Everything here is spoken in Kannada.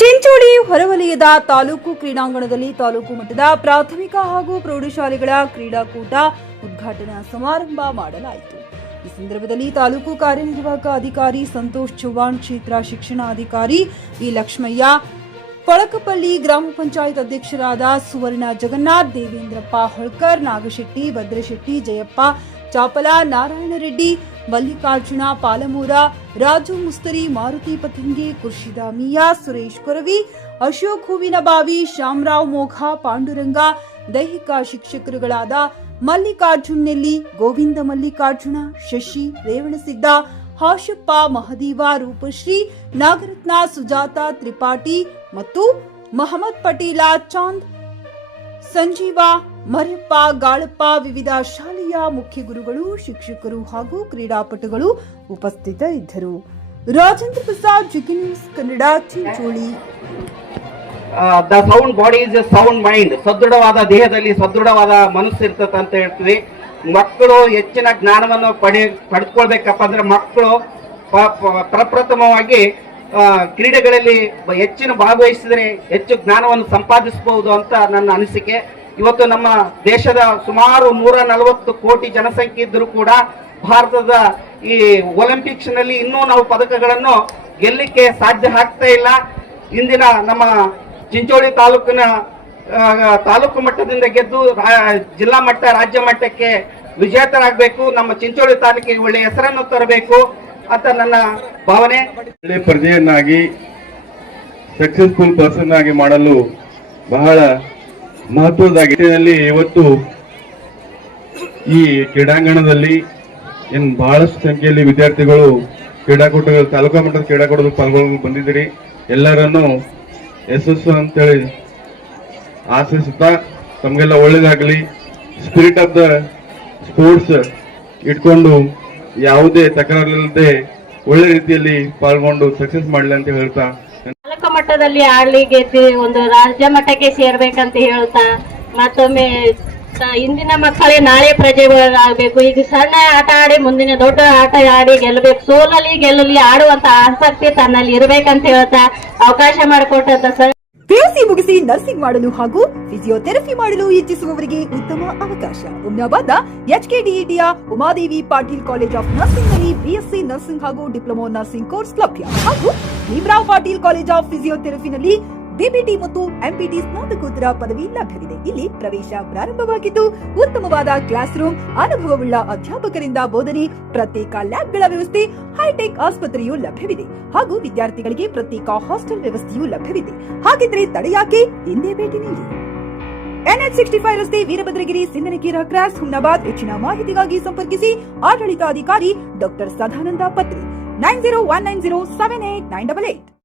ಚಿಂಚೋಳಿ ಹೊರವಲಯದ ತಾಲೂಕು ಕ್ರೀಡಾಂಗಣದಲ್ಲಿ ತಾಲೂಕು ಮಟ್ಟದ ಪ್ರಾಥಮಿಕ ಹಾಗೂ ಪ್ರೌಢಶಾಲೆಗಳ ಕ್ರೀಡಾಕೂಟ ಉದ್ಘಾಟನಾ ಸಮಾರಂಭ ಮಾಡಲಾಯಿತು. ಈ ಸಂದರ್ಭದಲ್ಲಿ ತಾಲೂಕು ಕಾರ್ಯನಿರ್ವಾಹಕ ಅಧಿಕಾರಿ ಸಂತೋಷ್ ಚವ್ಹಾಣ್, ಕ್ಷೇತ್ರ ಶಿಕ್ಷಣಾಧಿಕಾರಿ ವಿ ಲಕ್ಷ್ಮಯ್ಯ, ಪಳಕಪಲ್ಲಿ ಗ್ರಾಮ ಪಂಚಾಯತ್ ಅಧ್ಯಕ್ಷರಾದ ಸುವರ್ಣ ಜಗನ್ನಾಥ್, ದೇವೇಂದ್ರಪ್ಪ ಹೊಳ್ಕರ್, ನಾಗಶೆಟ್ಟಿ, ಭದ್ರಶೆಟ್ಟಿ, ಜಯಪ್ಪ ಚಾಪಲ, ನಾರಾಯಣ ರೆಡ್ಡಿ, ಮಲ್ಲಿಕಾರ್ಜುನ ಪಾಲಮೂರ, ರಾಜು ಮುಸ್ತರಿ, ಮಾರುತಿ ಪತಂಗಿ, ಖುರ್ಷಿದಾ ಮಿಯಾ, ಸುರೇಶ್ ಕೊರವಿ, ಅಶೋಕ್ ಹೂವಿನಬಾವಿ, ಶ್ಯಾಮರಾವ್ ಮೋಘ, ಪಾಂಡುರಂಗ, ದೈಹಿಕ ಶಿಕ್ಷಕರುಗಳಾದ ಮಲ್ಲಿಕಾರ್ಜುನ್ ನೆಲ್ಲಿ, ಗೋವಿಂದ ಮಲ್ಲಿಕಾರ್ಜುನ, ಶಶಿ, ರೇವಣಸಿದ್ದ, ಹಾಶಪ್ಪ, ಮಹದೀವ, ರೂಪಶ್ರೀ, ನಾಗರತ್ನ, ಸುಜಾತ ತ್ರಿಪಾಠಿ ಮತ್ತು ಮಹಮ್ಮದ್ ಪಟೇಲ, ಚಾಂದ್, ಸಂಜೀವ, ಮರಿಯಪ್ಪ, ಗಾಳಪ್ಪ, ವಿವಿಧ ಶಾಲೆಯ ಮುಖ್ಯ ಗುರುಗಳು, ಶಿಕ್ಷಕರು ಹಾಗೂ ಕ್ರೀಡಾಪಟುಗಳು ಉಪಸ್ಥಿತರಿದ್ದರು. Rajendra Prasad, GK news Kannada, Chincholi. The sound body is a sound mind. ಸದೃಢವಾದ ದೇಹದಲ್ಲಿ ಸದೃಢವಾದ ಮನಸ್ಸು ಇರ್ತದೆ ಅಂತ ಹೇಳ್ತೀವಿ. ಮಕ್ಕಳು ಹೆಚ್ಚಿನ ಜ್ಞಾನವನ್ನು ಪಡೆದುಕೊಳ್ಬೇಕಪ್ಪ ಅಂದ್ರೆ ಮಕ್ಕಳು ಪ್ರಪ್ರಥಮವಾಗಿ ಕ್ರೀಡೆಗಳಲ್ಲಿ ಹೆಚ್ಚಿನ ಭಾಗವಹಿಸಿದರೆ ಹೆಚ್ಚು ಜ್ಞಾನವನ್ನು ಸಂಪಾದಿಸಬಹುದು ಅಂತ ನನ್ನ ಅನಿಸಿಕೆ. ಇವತ್ತು ನಮ್ಮ ದೇಶದ ಸುಮಾರು 140 ಕೋಟಿ ಜನಸಂಖ್ಯೆ ಇದ್ದರೂ ಕೂಡ ಭಾರತದ ಈ ಒಲಿಂಪಿಕ್ಸ್ ನಲ್ಲಿ ಇನ್ನೂ ನಾವು ಪದಕಗಳನ್ನು ಗೆಲ್ಲಲಿಕ್ಕೆ ಸಾಧ್ಯ ಆಗ್ತಾ ಇಲ್ಲ. ಇಂದಿನ ನಮ್ಮ ಚಿಂಚೋಳಿ ತಾಲೂಕಿನ ತಾಲೂಕು ಮಟ್ಟದಿಂದ ಗೆದ್ದು ಜಿಲ್ಲಾ ಮಟ್ಟ, ರಾಜ್ಯ ಮಟ್ಟಕ್ಕೆ ವಿಜೇತರಾಗಬೇಕು. ನಮ್ಮ ಚಿಂಚೋಳಿ ತಾಲೂಕಿಗೆ ಒಳ್ಳೆಯ ಹೆಸರನ್ನು ತರಬೇಕು ಅಂತ ನನ್ನ ಭಾವನೆ. ಒಳ್ಳೆ ಪ್ರಜೆಯನ್ನಾಗಿ ಸಕ್ಸಸ್ಫುಲ್ ಪರ್ಸನ್ ಆಗಿ ಮಾಡಲು ಬಹಳ ಮಹತ್ವದಾಗಿದೆ. ಇವತ್ತು ಈ ಕ್ರೀಡಾಂಗಣದಲ್ಲಿ ಬಹಳಷ್ಟು ಸಂಖ್ಯೆಯಲ್ಲಿ ವಿದ್ಯಾರ್ಥಿಗಳು ಕ್ರೀಡಾಕೂಟಗಳು, ತಾಲೂಕಾ ಮಟ್ಟದ ಕ್ರೀಡಾಕೂಟದಲ್ಲಿ ಪಾಲ್ಗೊಳ್ಳಲು ಬಂದಿದ್ದೀರಿ. ಎಲ್ಲರನ್ನು ಯಶಸ್ಸು ಅಂತೇಳಿ ಆಶಿಸುತ್ತಾ ತಮಗೆಲ್ಲ ಒಳ್ಳೇದಾಗಲಿ. ಸ್ಪಿರಿಟ್ ಆಫ್ ದ ಸ್ಪೋರ್ಟ್ಸ್ ಇಟ್ಕೊಂಡು ಯಾವುದೇ ತಕರಾರಿಲ್ಲದೆ ಒಳ್ಳೆ ರೀತಿಯಲ್ಲಿ ಪಾಲ್ಗೊಂಡು ಸಕ್ಸಸ್ ಮಾಡಲಿ ಅಂತ ಹೇಳ್ತಾ, ತಾಲೂಕು ಮಟ್ಟದಲ್ಲಿ ಆಡ್ಲಿಕ್ಕೆ ಒಂದು ರಾಜ್ಯ ಮಟ್ಟಕ್ಕೆ ಸೇರ್ಬೇಕಂತ ಹೇಳ್ತಾ, ಮತ್ತೊಮ್ಮೆ ಇಂದಿನ ಮಕ್ಕಳೇ ನಾಳೆ ಪ್ರಜೆಗಳಾಗಬೇಕು. ಈಗ ಸಣ್ಣ ಆಟ ಆಡಿ ಮುಂದಿನ ದೊಡ್ಡ ಆಟ ಆಡಿ ಗೆಲ್ಲಬೇಕು. ಸೋಲಲಿ ಗೆಲ್ಲಲಿ ಆಡುವಂತ ಆಸಕ್ತಿ ತನ್ನಲ್ಲಿ ಇರಬೇಕಂತ ಹೇಳ್ತಾ ಅವಕಾಶ ಮಾಡಿಕೊಟ್ಟಂತ ಸರ್. ಪಿಯುಸಿ ಮುಗಿಸಿ ನರ್ಸಿಂಗ್ ಮಾಡಲು ಹಾಗೂ ಫಿಸಿಯೋಥೆರಪಿ ಮಾಡಲು ಇಚ್ಛಿಸುವವರಿಗೆ ಉತ್ತಮ ಅವಕಾಶ. ಹುಮ್ನಾಬಾದ್ನ ಎಚ್ಕೆಡಿಇಟಿಯ Umadevi Patil college of nursing ನಲ್ಲಿ ಬಿಎಸ್ಸಿ ನರ್ಸಿಂಗ್ ಹಾಗೂ ಡಿಪ್ಲೊಮಾ ನರ್ಸಿಂಗ್ ಕೋರ್ಸ್ ಲಭ್ಯ. ಹಾಗೂ ಭೀಮರಾವ್ ಪಾಟೀಲ್ ಕಾಲೇಜ್ ಆಫ್ ಫಿಸಿಯೋಥೆರಪಿನಲ್ಲಿ ಬಿಪಿಟಿ ಮತ್ತು ಎಂಪಿಟಿ ಸ್ನಾತಕೋತ್ತರ ಪದವಿ ಲಭ್ಯವಿದೆ. ಇಲ್ಲಿ ಪ್ರವೇಶ ಪ್ರಾರಂಭವಾಗಿದ್ದು ಉತ್ತಮವಾದ ಕ್ಲಾಸ್ ರೂಮ್, ಅನುಭವವುಳ್ಳ ಅಧ್ಯಾಪಕರಿಂದ ಬೋಧನೆ, ಪ್ರತ್ಯೇಕ ಲ್ಯಾಬ್ಗಳ ವ್ಯವಸ್ಥೆ, ಹೈಟೆಕ್ ಆಸ್ಪತ್ರೆಯೂ ಲಭ್ಯವಿದೆ. ಹಾಗೂ ವಿದ್ಯಾರ್ಥಿಗಳಿಗೆ ಪ್ರತ್ಯೇಕ ಹಾಸ್ಟೆಲ್ ವ್ಯವಸ್ಥೆಯೂ ಲಭ್ಯವಿದೆ. ಹಾಗಿದ್ರೆ ತಡೆಯಾಕೆ, ಹಿಂದೆ ಭೇಟಿ ನೀಡಿ. NH65 ರಸ್ತೆ, ವೀರಭದ್ರಗಿರಿ, ಸಿಂದನಕೀರ ಕ್ರಾಸ್, ಹುಮ್ನಾಬಾದ್. ಹೆಚ್ಚಿನ ಮಾಹಿತಿಗಾಗಿ ಸಂಪರ್ಕಿಸಿ ಆಡಳಿತಾಧಿಕಾರಿ ಡಾಕ್ಟರ್ ಸದಾನಂದ ಪತ್ರಿ, 9019078988.